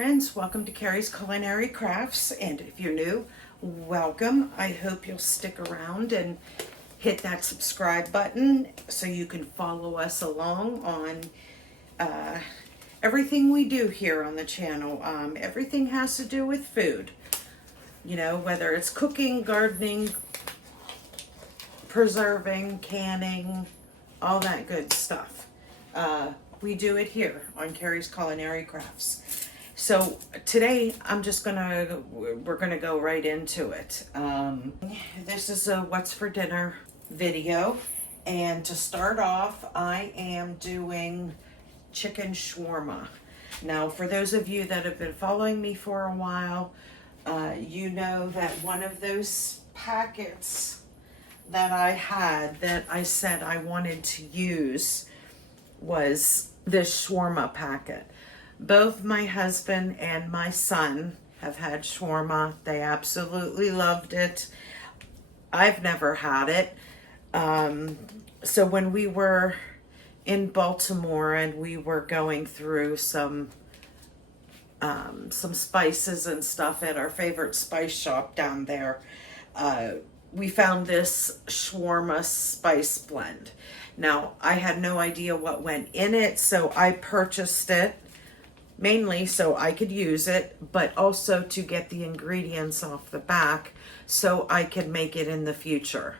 friends, welcome to Carrie's Culinary Crafts, and if you're new, welcome. I hope you'll stick around and hit that subscribe button so you can follow us along on everything we do here on the channel. Everything has to do with food, you know, whether it's cooking, gardening, preserving, canning, all that good stuff. We do it here on Carrie's Culinary Crafts. So today we're gonna go right into it. This is a what's for dinner video. And to start off, I am doing chicken shawarma. Now, for those of you that have been following me for a while, you know that one of those packets that I had that I said I wanted to use was this shawarma packet. Both my husband and my son have had shawarma. They absolutely loved it. I've never had it. So when we were in Baltimore and we were going through some spices and stuff at our favorite spice shop down there, we found this shawarma spice blend. Now, I had no idea what went in it, so I purchased it mainly so I could use it, but also to get the ingredients off the back so I could make it in the future.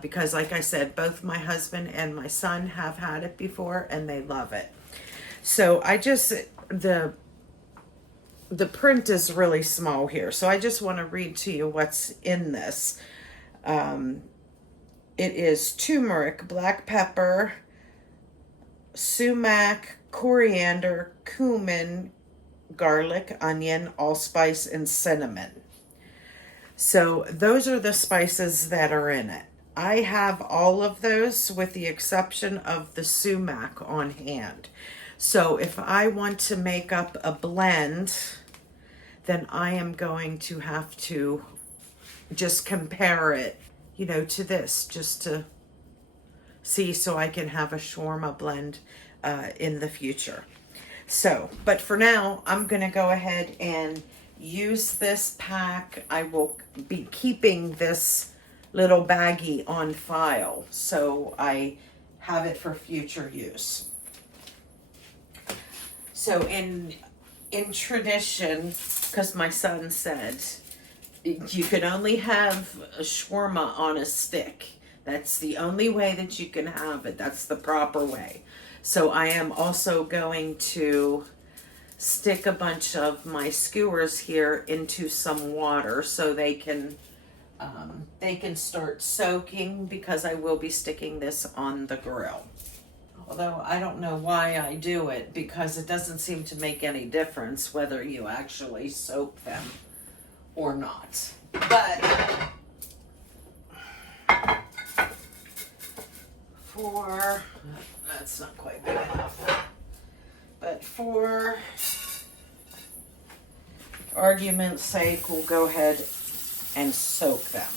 Because like I said, both my husband and my son have had it before and they love it. So the print is really small here, so I just want to read to you what's in this. It is turmeric, black pepper, sumac, coriander, cumin, garlic, onion, allspice, and cinnamon. So those are the spices that are in it. I have all of those with the exception of the sumac on hand. So if I want to make up a blend, then I am going to have to just compare it, you know, to this, just to see, so I can have a shawarma blend in the future. So, but for now, I'm gonna go ahead and use this pack. I will be keeping this little baggie on file, so I have it for future use. So in tradition, because my son said, you can only have a shawarma on a stick. That's the only way that you can have it. That's the proper way. So I am also going to stick a bunch of my skewers here into some water so they can start soaking, because I will be sticking this on the grill. Although I don't know why I do it, because it doesn't seem to make any difference whether you actually soak them or not. But that's not quite big enough. But for argument's sake, we'll go ahead and soak them.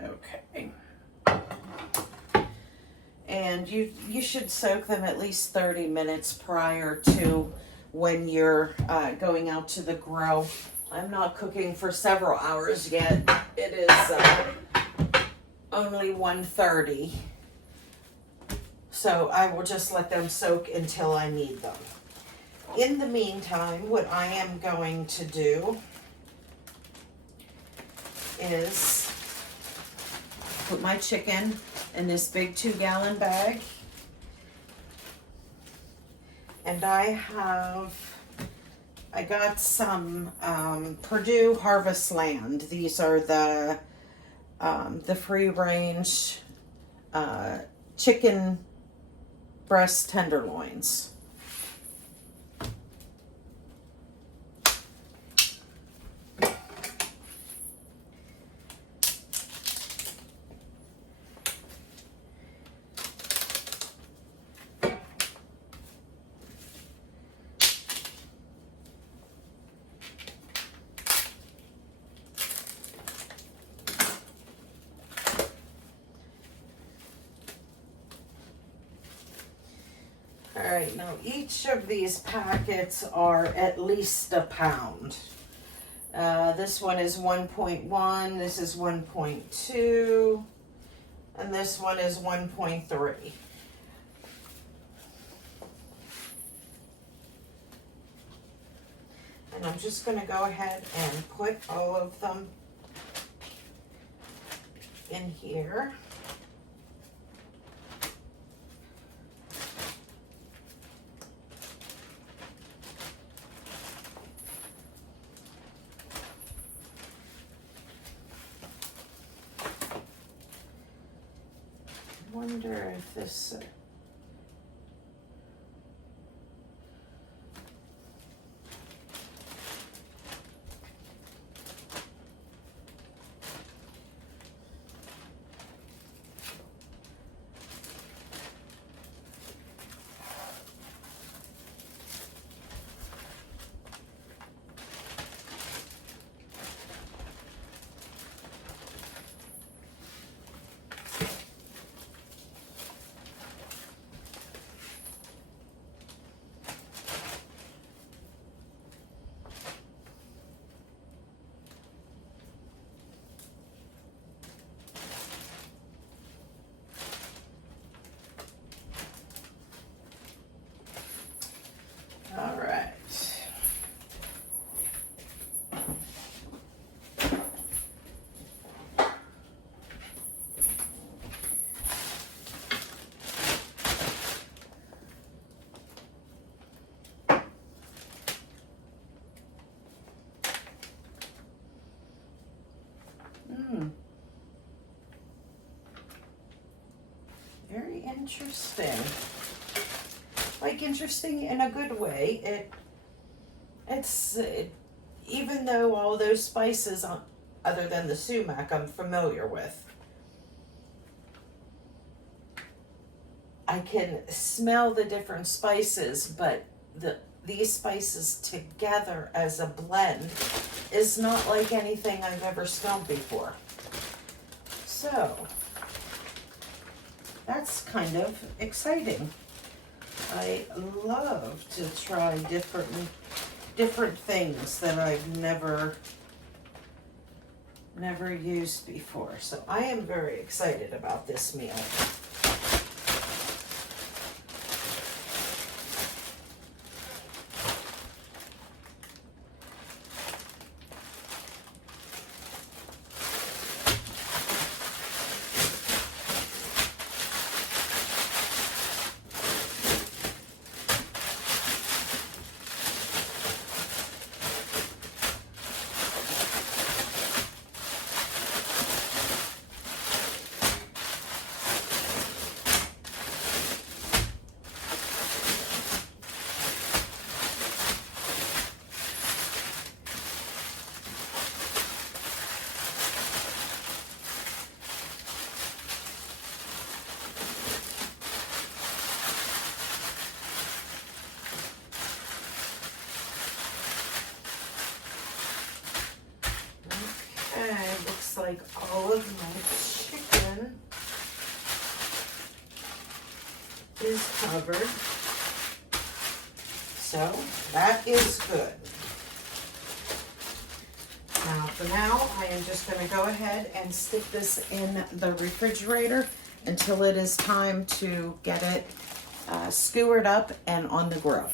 Okay. And you should soak them at least 30 minutes prior to when you're going out to the grill. I'm not cooking for several hours yet. It is only 1:30. So I will just let them soak until I need them. In the meantime, what I am going to do is put my chicken in this big 2-gallon bag. And I got some Purdue Harvest Land. These are the free range chicken breast tenderloins. right, now each of these packets are at least a pound. This one is 1.1, this is 1.2, and this one is 1.3. And I'm just going to go ahead and put all of them in here. I wonder if this all right. Very interesting. Like, interesting in a good way. Even though all those spices, other than the sumac, I'm familiar with, I can smell the different spices, but these spices together as a blend is not like anything I've ever smelled before. So that's kind of exciting. I love to try different things that I've never used before. So I am very excited about this meal. Looks like all of my chicken is covered. So that is good. Now for now, I am just going to go ahead and stick this in the refrigerator until it is time to get it skewered up and on the grill.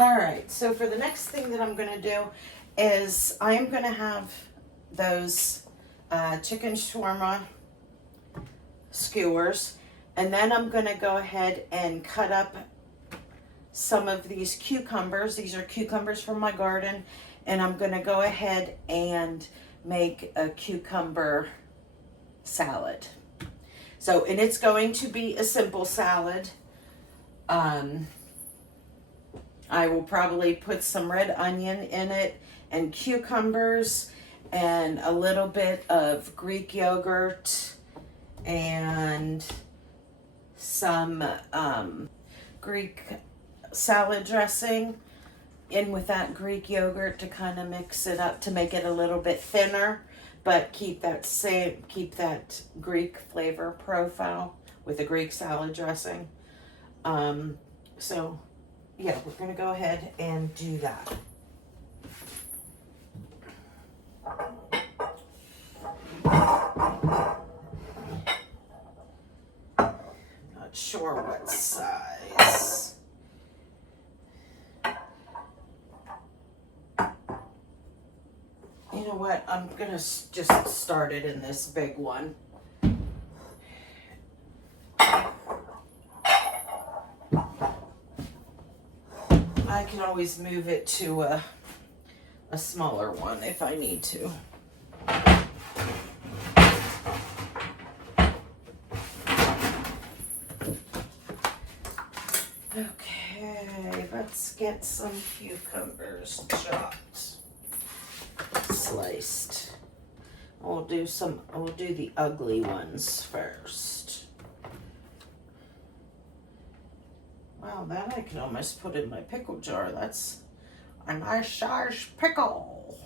All right, so for the next thing that I'm going to do is I am going to have those chicken shawarma skewers, and then I'm going to go ahead and cut up some of these cucumbers. These are cucumbers from my garden, and I'm going to go ahead and make a cucumber salad. So, and it's going to be a simple salad. I will probably put some red onion in it and cucumbers, and a little bit of Greek yogurt and some Greek salad dressing in with that Greek yogurt to kind of mix it up to make it a little bit thinner, but keep that Greek flavor profile with the Greek salad dressing. So yeah, we're gonna go ahead and do that. Not sure what size. You know what? I'm gonna just start it in this big one. I can always move it to a smaller one if I need to. Okay, let's get some cucumbers chopped, sliced. We'll do the ugly ones first. Wow, that I can almost put in my pickle jar. That's a nice size pickle.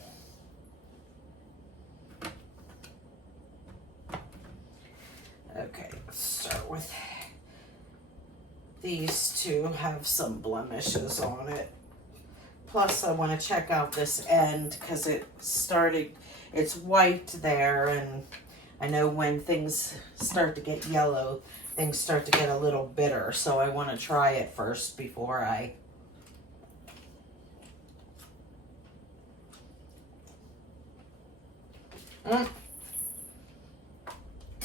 Okay, let's start with these two. Have some blemishes on it. Plus I want to check out this end because it's white there, and I know when things start to get yellow, things start to get a little bitter, so I want to try it first before I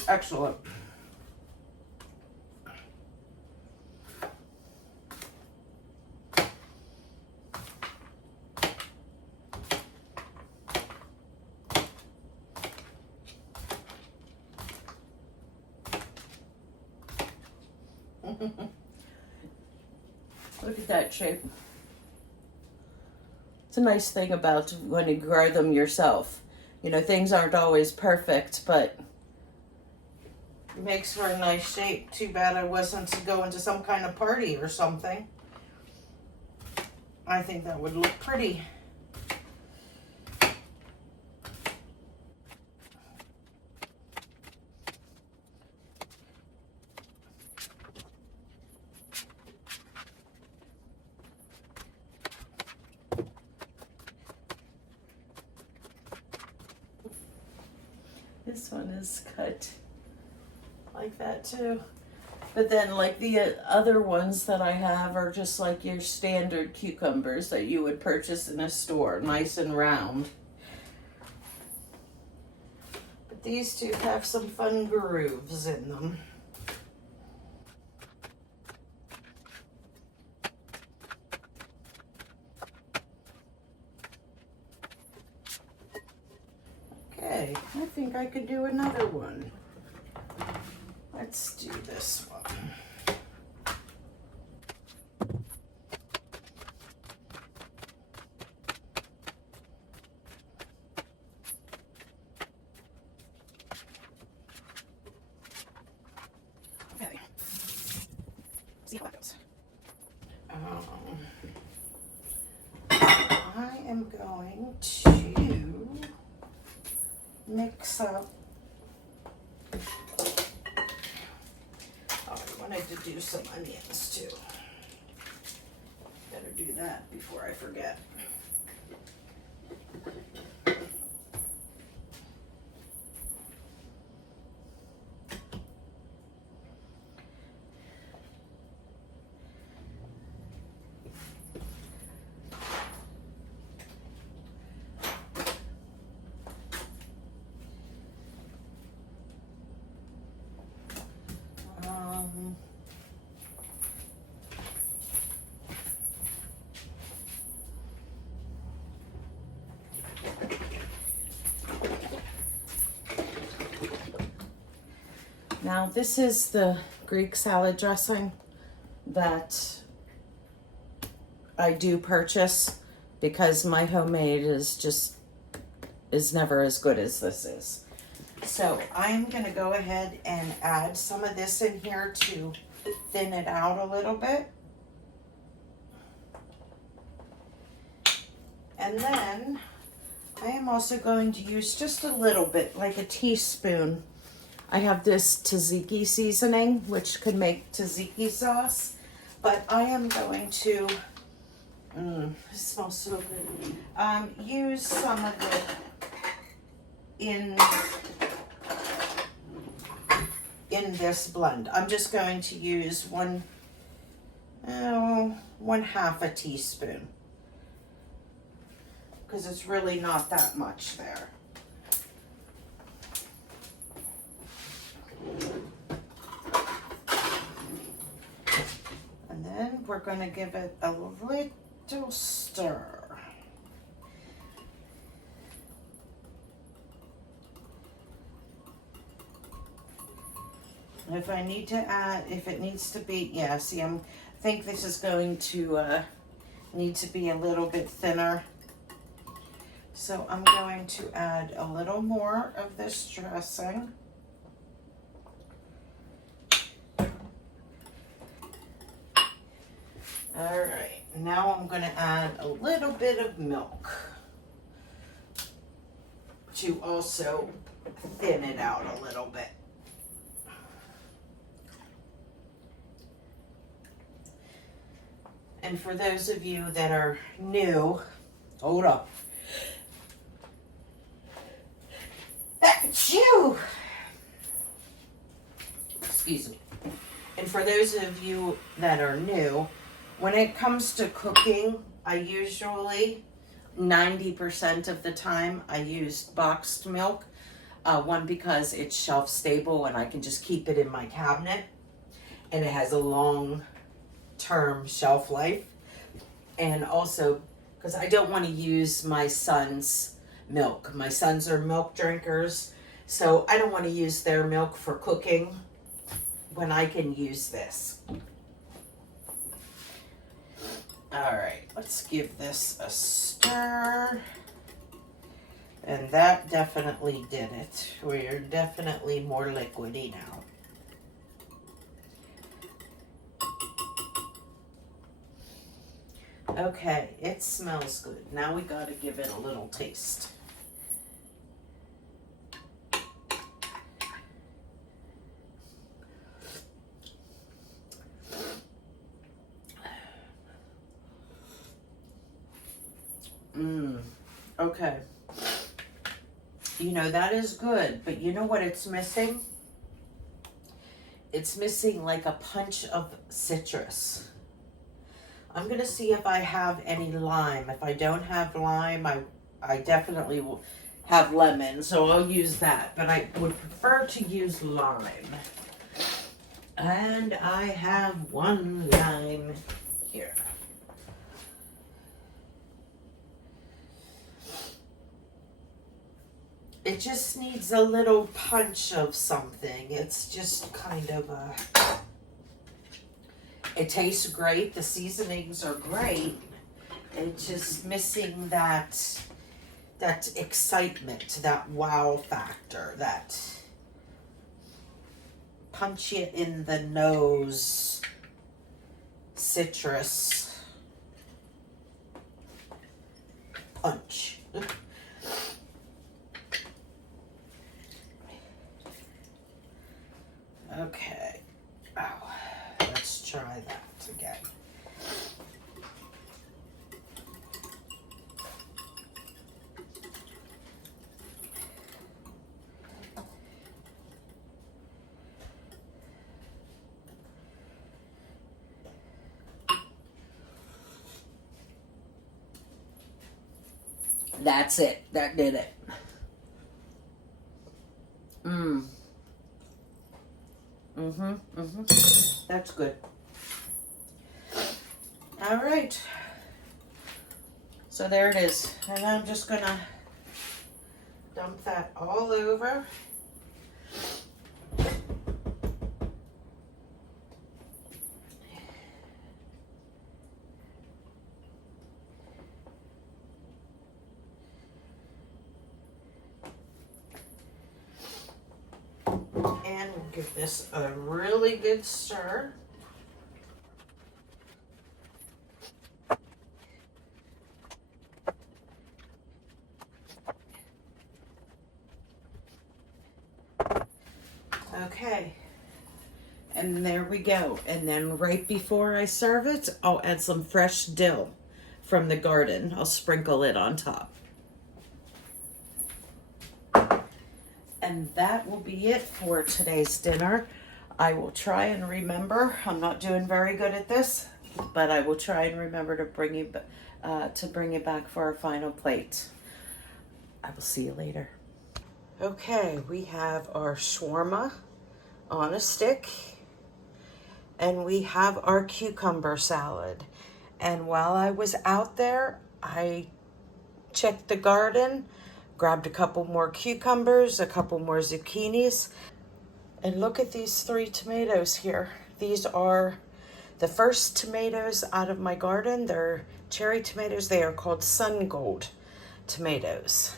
Excellent. Look at that shape. It's a nice thing about when you grow them yourself. You know, things aren't always perfect, but it makes for a nice shape. Too bad I wasn't to go into some kind of party or something. I think that would look pretty. This one is cut like that too. But then like the other ones that I have are just like your standard cucumbers that you would purchase in a store, nice and round. But these two have some fun grooves in them. Okay, I think I could do another one. Let's do this one. Okay. See how that goes. I am going to mix up. I wanted to do some onions too. Better do that before I forget. Now this is the Greek salad dressing that I do purchase because my homemade is just is never as good as this is. So I'm gonna go ahead and add some of this in here to thin it out a little bit. And then I am also going to use just a little bit, like a teaspoon. I have this tzatziki seasoning, which could make tzatziki sauce, but I am going to, it smells so good, use some of it in this blend. I'm just going to use one half a teaspoon, because it's really not that much there. And then we're going to give it a little stir. If I need to add, if it needs to be, yeah, see, I think this is going to need to be a little bit thinner. So I'm going to add a little more of this dressing. All right, now I'm going to add a little bit of milk to also thin it out a little bit. And for those of you that are new, hold up. Achoo! Excuse me. And for those of you that are new, when it comes to cooking, I usually, 90% of the time, I use boxed milk. One, because it's shelf stable and I can just keep it in my cabinet. And it has a long-term shelf life. And also, because I don't want to use my son's milk. My sons are milk drinkers, so I don't want to use their milk for cooking when I can use this. All right, let's give this a stir. And that definitely did it. We're definitely more liquidy now. Okay, it smells good. Now we gotta give it a little taste. Okay. You know, that is good, but you know what it's missing? It's missing like a punch of citrus. I'm going to see if I have any lime. If I don't have lime, I definitely will have lemon, so I'll use that. But I would prefer to use lime. And I have one lime here. It just needs a little punch of something. It's just kind of a... It tastes great. The seasonings are great. It's just missing that excitement, that wow factor, that punch you in the nose citrus punch. Okay. Oh, let's try that again. That's it. That did it. That's good. All right. So there it is. And I'm just gonna dump that all over. Give this a really good stir. Okay, and there we go. And then right before I serve it, I'll add some fresh dill from the garden. I'll sprinkle it on top. And that will be it for today's dinner. I will try and remember. I'm not doing very good at this, but I will try and remember to bring it back for our final plate. I will see you later. Okay, we have our shawarma on a stick, and we have our cucumber salad. And while I was out there, I checked the garden, grabbed a couple more cucumbers, a couple more zucchinis, and look at these 3 tomatoes here. These are the first tomatoes out of my garden. They're cherry tomatoes. They are called Sun Gold tomatoes.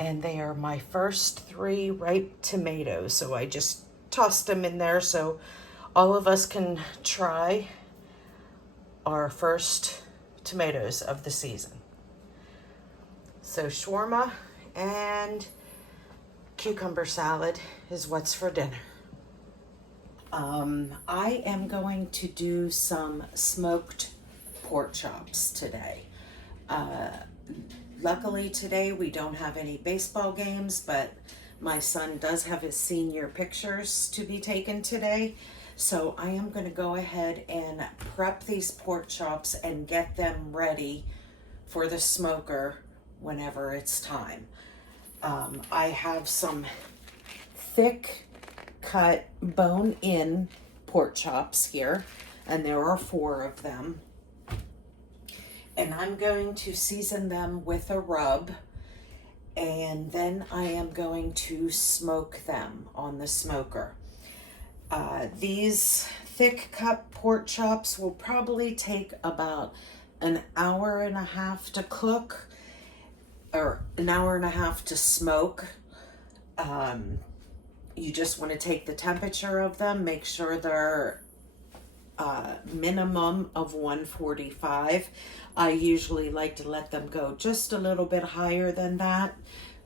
And they are my first 3 ripe tomatoes. So I just tossed them in there so all of us can try our first tomatoes of the season. So shawarma and cucumber salad is what's for dinner. I am going to do some smoked pork chops today. Luckily today we don't have any baseball games, but my son does have his senior pictures to be taken today. So I am going to go ahead and prep these pork chops and get them ready for the smoker whenever it's time. I have some thick cut bone in pork chops here, and there are 4 of them. And I'm going to season them with a rub, and then I am going to smoke them on the smoker. These thick cut pork chops will probably take about an hour and a half to cook, or an hour and a half to smoke. You just want to take the temperature of them, make sure they're minimum of 145. I usually like to let them go just a little bit higher than that.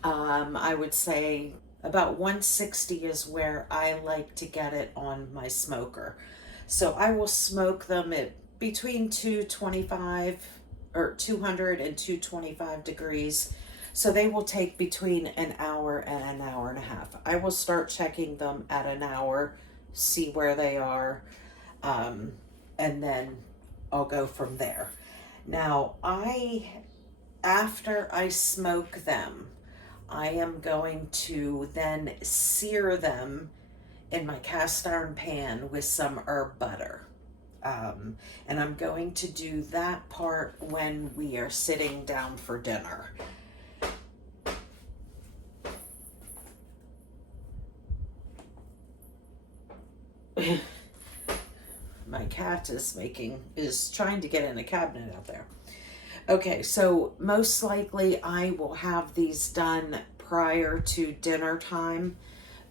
I would say about 160 is where I like to get it on my smoker. So I will smoke them at between 225 or 200 and 225 degrees. So they will take between an hour and an hour and a half. I will start checking them at an hour, see where they are, and then I'll go from there. Now, after I smoke them, I am going to then sear them in my cast iron pan with some herb butter. And I'm going to do that part when we are sitting down for dinner. My cat is trying to get in a cabinet out there. Okay, so most likely I will have these done prior to dinner time,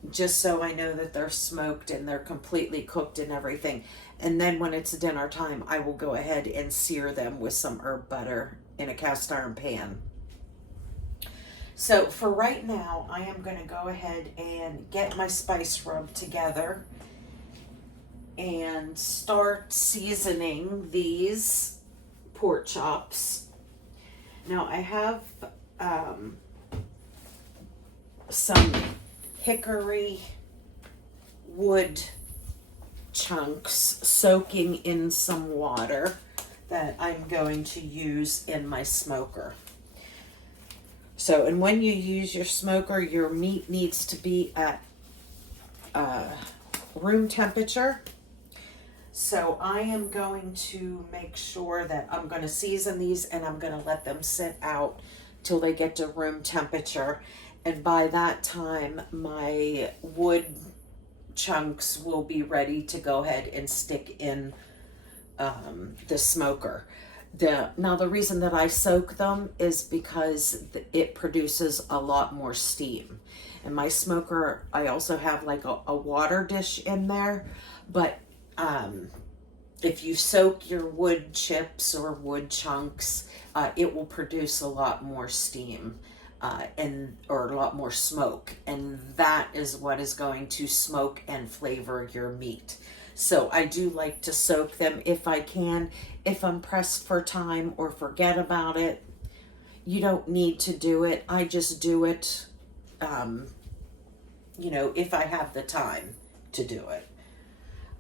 just so I know that they're smoked and they're completely cooked and everything. And then when it's dinner time, I will go ahead and sear them with some herb butter in a cast iron pan. So for right now, I am going to go ahead and get my spice rub together and start seasoning these pork chops. Now I have some hickory wood chunks soaking in some water that I'm going to use in my smoker. So, and when you use your smoker, your meat needs to be at room temperature. So I am going to make sure that I'm going to season these and I'm going to let them sit out till they get to room temperature. And by that time, my wood chunks will be ready to go ahead and stick in the smoker. Now the reason that I soak them is because it produces a lot more steam. And my smoker, I also have like a water dish in there, but if you soak your wood chips or wood chunks, it will produce a lot more steam or a lot more smoke, and that is what is going to smoke and flavor your meat. So I do like to soak them if I can. If I'm pressed for time or forget about it, you don't need to do it. I just do it, if I have the time to do it.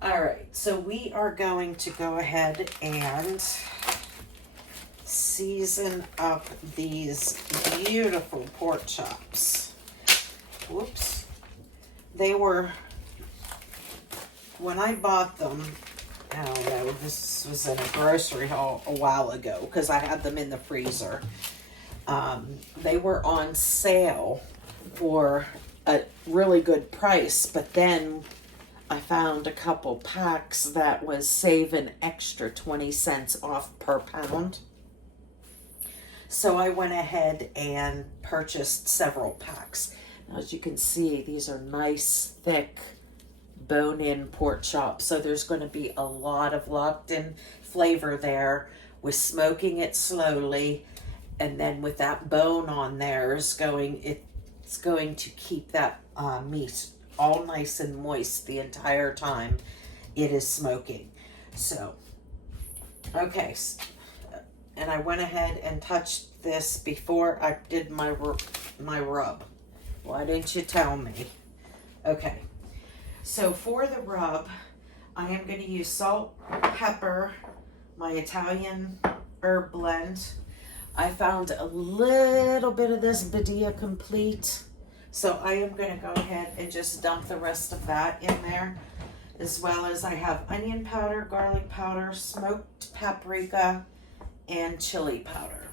All right, so we are going to go ahead and season up these beautiful pork chops. Whoops. They were, when I bought them, I don't know, this was in a grocery haul a while ago because I had them in the freezer. They were on sale for a really good price, but then I found a couple packs that was saving extra 20 cents off per pound. So I went ahead and purchased several packs. Now, as you can see, these are nice, thick, bone-in pork chops. So there's going to be a lot of locked-in flavor there with smoking it slowly. And then with that bone on there, it's going to keep that meat all nice and moist the entire time it is smoking. So, okay, and I went ahead and touched this before I did my rub. Why didn't you tell me? Okay, so for the rub, I am going to use salt, pepper, my Italian herb blend. I found a little bit of this Badia Complete. So I am going to go ahead and just dump the rest of that in there, as well as I have onion powder, garlic powder, smoked paprika, and chili powder.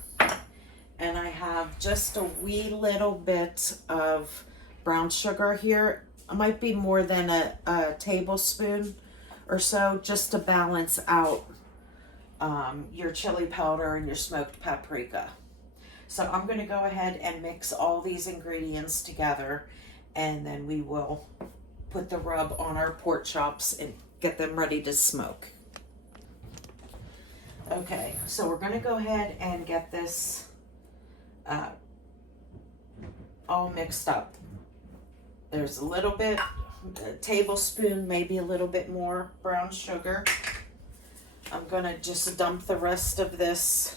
And I have just a wee little bit of brown sugar here. It might be more than a tablespoon or so, just to balance out your chili powder and your smoked paprika. So I'm going to go ahead and mix all these ingredients together, and then we will put the rub on our pork chops and get them ready to smoke. Okay, so we're going to go ahead and get this all mixed up. There's a little bit, a tablespoon, maybe a little bit more brown sugar. I'm going to just dump the rest of this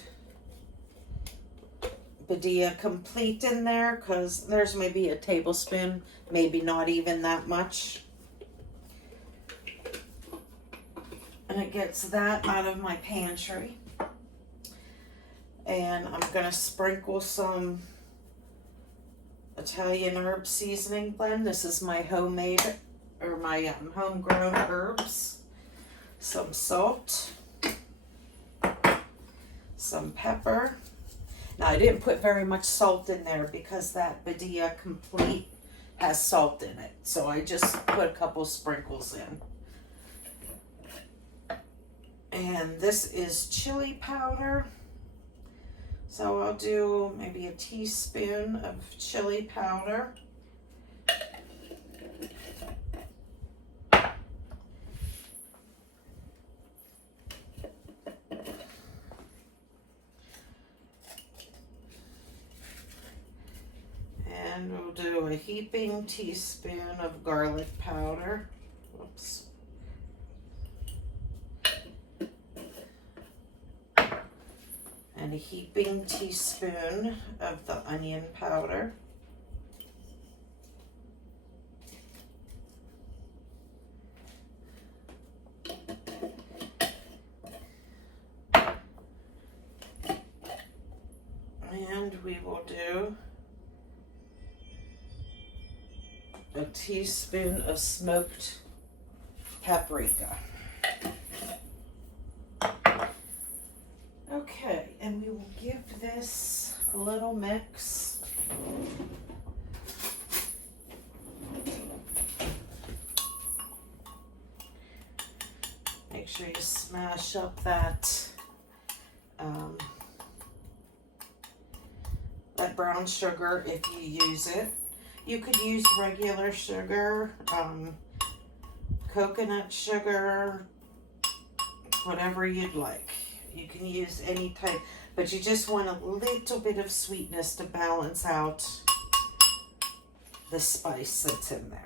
Badia Complete in there, because there's maybe a tablespoon, maybe not even that much. And it gets that out of my pantry. And I'm going to sprinkle some Italian herb seasoning blend. This is my homemade, or my homegrown herbs. Some salt. Some pepper. Now, I didn't put very much salt in there because that Badia Complete has salt in it. So I just put a couple sprinkles in. And this is chili powder. So I'll do maybe a teaspoon of chili powder. And we'll do a heaping teaspoon of garlic powder. Whoops. And a heaping teaspoon of the onion powder. And we will do a teaspoon of smoked paprika. Okay, and we will give this a little mix. Make sure you smash up that that brown sugar if you use it. You could use regular sugar, coconut sugar, whatever you'd like. You can use any type, but you just want a little bit of sweetness to balance out the spice that's in there.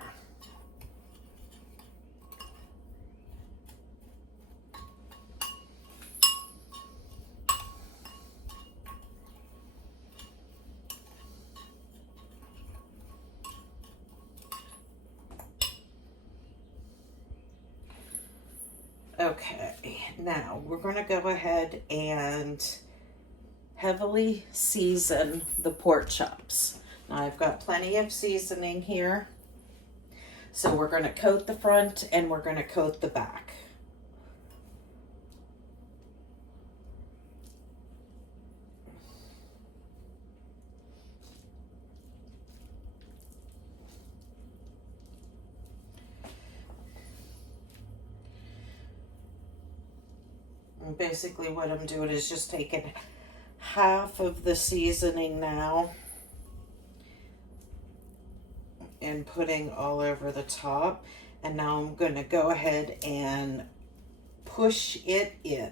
Okay, now we're going to go ahead and heavily season the pork chops. Now I've got plenty of seasoning here. So we're going to coat the front and we're going to coat the back. And basically what I'm doing is just taking half of the seasoning now and putting all over the top. And now I'm going to go ahead and push it in.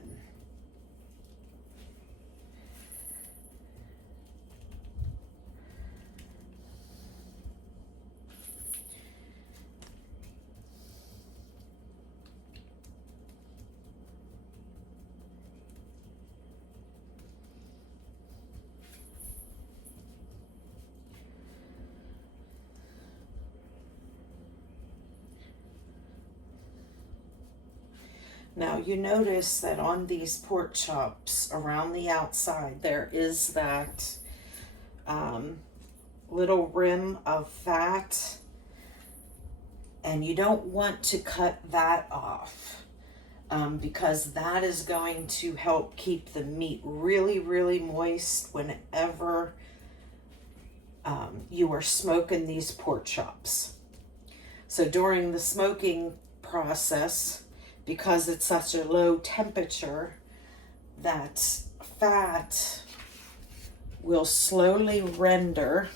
Now you notice that on these pork chops around the outside there is that little rim of fat, and you don't want to cut that off because that is going to help keep the meat really moist whenever you are smoking these pork chops. So during the smoking process, because it's such a low temperature, that fat will slowly render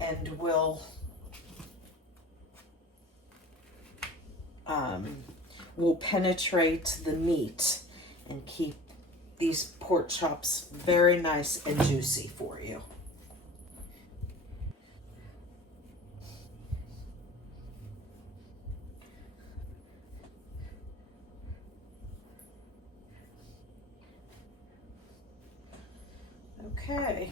and will penetrate the meat and keep these pork chops very nice and juicy for you. Okay,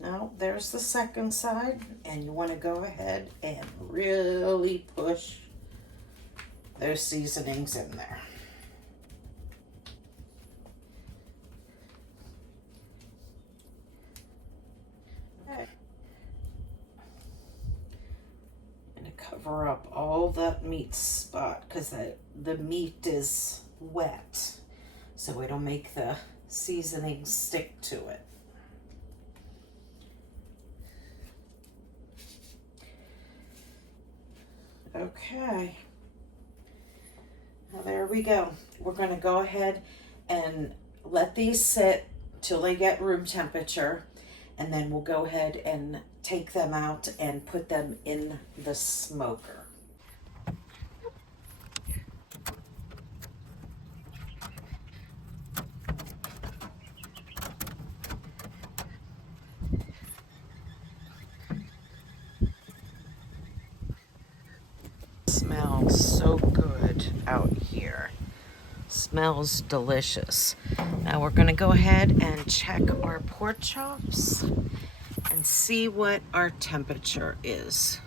now there's the second side, and you want to go ahead and really push those seasonings in there. Okay. And to cover up all that meat spot, because the meat is wet, so it'll make the seasoning stick to it. Okay, now there we go. We're going to go ahead and let these sit till they get room temperature, and then we'll go ahead and take them out and put them in the smoker. Smells so good out here. Smells delicious. Now we're going to go ahead and check our pork chops and see what our temperature is.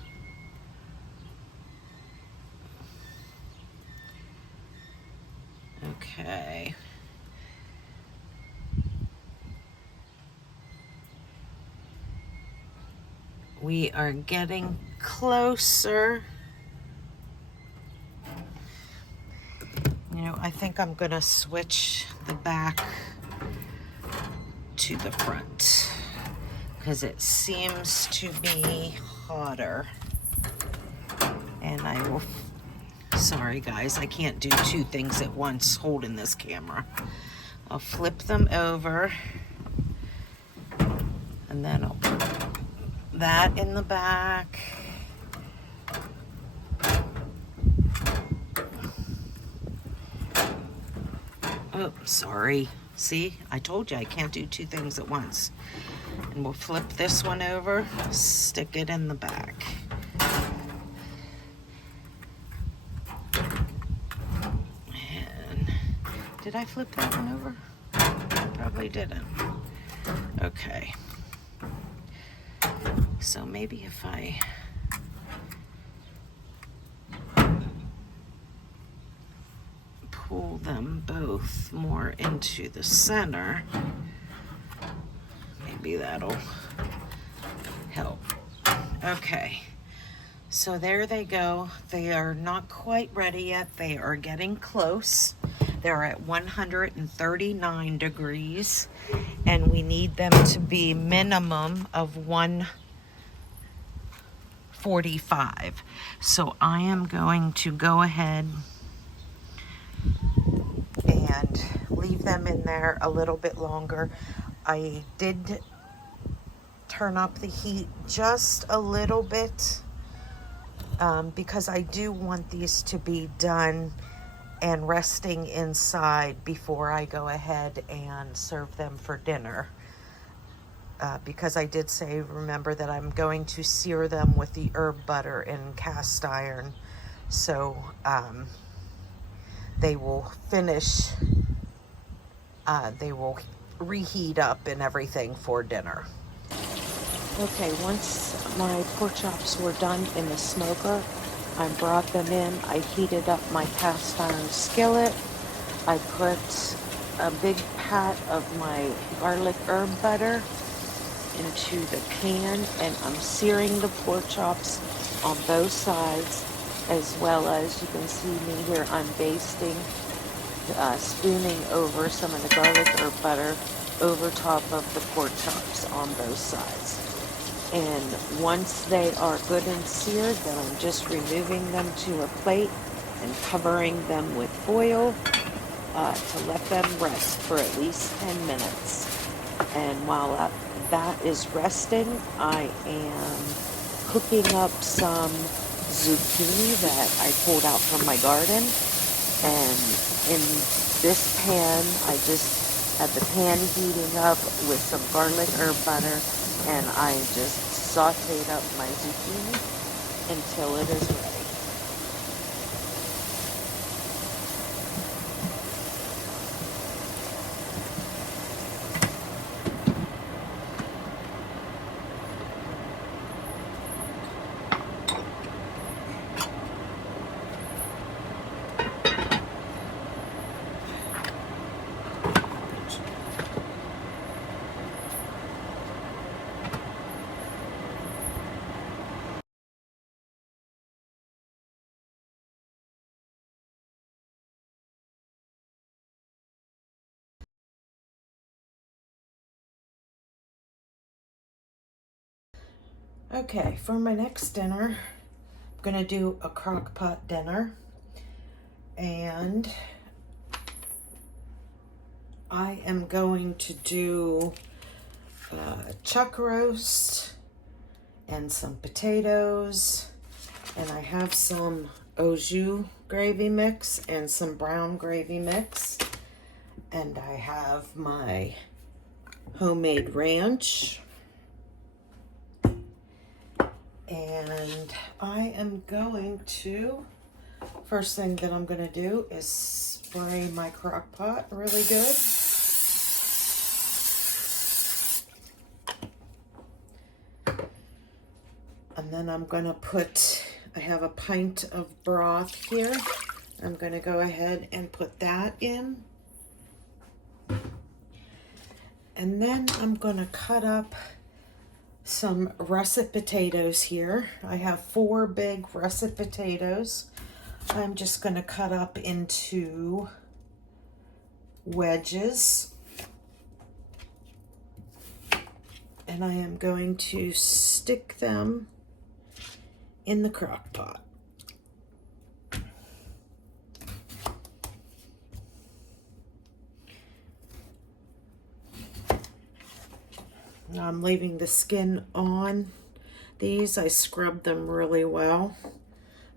Okay. We are getting closer. You know, I think I'm gonna switch the back to the front because it seems to be hotter. And I will Sorry guys, I can't do two things at once holding this camera. I'll flip them over, and then I'll put that in the back. Oh, sorry. See, I told you I can't do two things at once. And we'll flip this one over, stick it in the back. And did I flip that one over? Probably didn't. Okay. So maybe if I pull them both more into the center, maybe that'll help. Okay, so there they go. They are not quite ready yet. They are getting close. They're at 139 degrees, and we need them to be minimum of 145. So I am going to go ahead and leave them in there a little bit longer. I did turn up the heat just a little bit because I do want these to be done and resting inside before I go ahead and serve them for dinner. Because I did say, remember that I'm going to sear them with the herb butter in cast iron. So they will finish, they will reheat up and everything for dinner. Okay, once my pork chops were done in the smoker, I brought them in. I heated up my cast iron skillet. I put a big pat of my garlic herb butter into the pan, and I'm searing the pork chops on both sides, as well as you can see me here, I'm basting, spooning over some of the garlic herb butter over top of the pork chops on both sides. And once they are good and seared, then I'm just removing them to a plate and covering them with foil to let them rest for at least 10 minutes. And while that is resting, I am cooking up some zucchini that I pulled out from my garden. And in this pan, I just had the pan heating up with some garlic herb butter, and I just sauteed up my zucchini until it is ready. Okay, for my next dinner, I'm gonna do a crock pot dinner, and I am going to do chuck roast and some potatoes, and I have some au jus gravy mix and some brown gravy mix, and I have my homemade ranch. And I am going to, first thing that I'm going to do is spray my crock pot really good. And then I'm going to put, I have a pint of broth here. I'm going to go ahead and put that in. And then I'm going to cut up some russet potatoes here. I have 4 big russet potatoes. I'm just going to cut up into wedges. And I am going to stick them in the crock pot. I'm leaving the skin on these. I scrubbed them really well,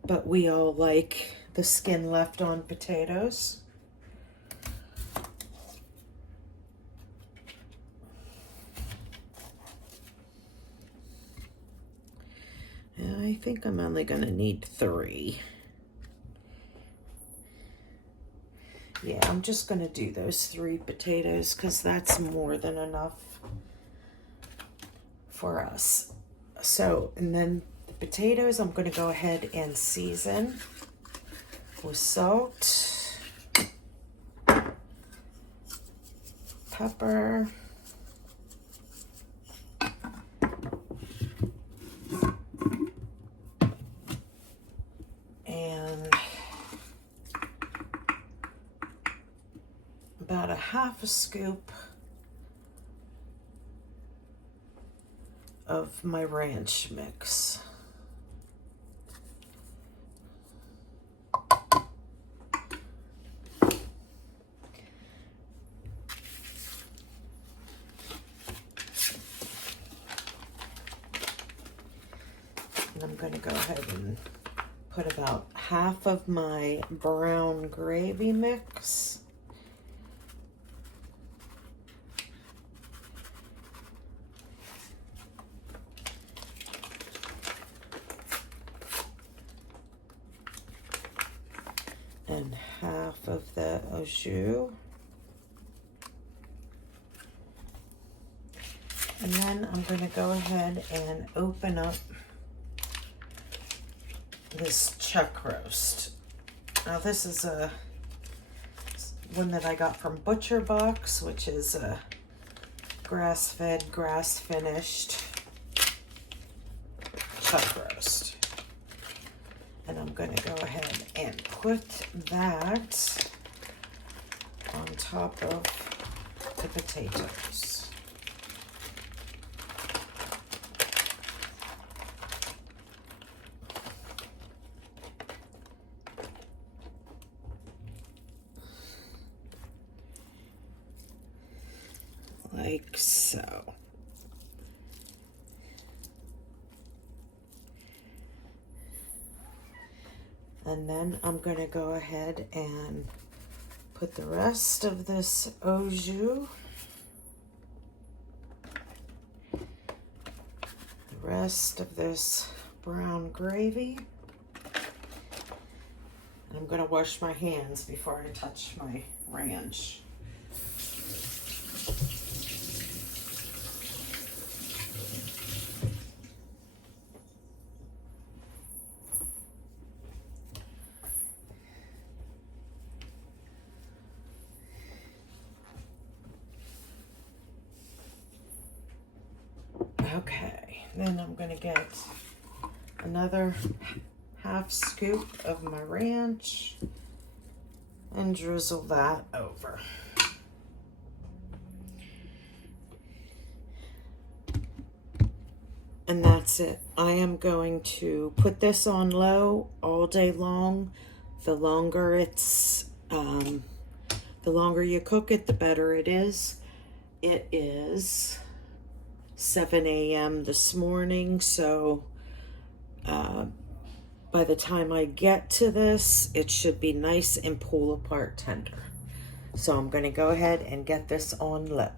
but we all like the skin left on potatoes. And I think I'm only going to need 3. Yeah, I'm just going to do those 3 potatoes because that's more than enough for us. So, and then the potatoes I'm going to go ahead and season with salt, pepper, and about a half a scoop of my ranch mix. And I'm going to go ahead and put about half of my brown gravy mix. And half of the au jus. And then I'm going to go ahead and open up this chuck roast. Now this is one that I got from Butcher Box, which is a grass-fed, grass-finished chuck roast. And I'm going to go ahead and put that on top of the potatoes. Like so. And then I'm going to go ahead and put the rest of this au jus, the rest of this brown gravy. And I'm going to wash my hands before I touch my ranch. Okay, then I'm going to get another half scoop of my ranch and drizzle that over. And that's it. I am going to put this on low all day long. The longer the longer you cook it, the better it is. It is 7 a.m. this morning, so by the time I get to this, it should be nice and pull apart tender. So I'm going to go ahead and get this on low.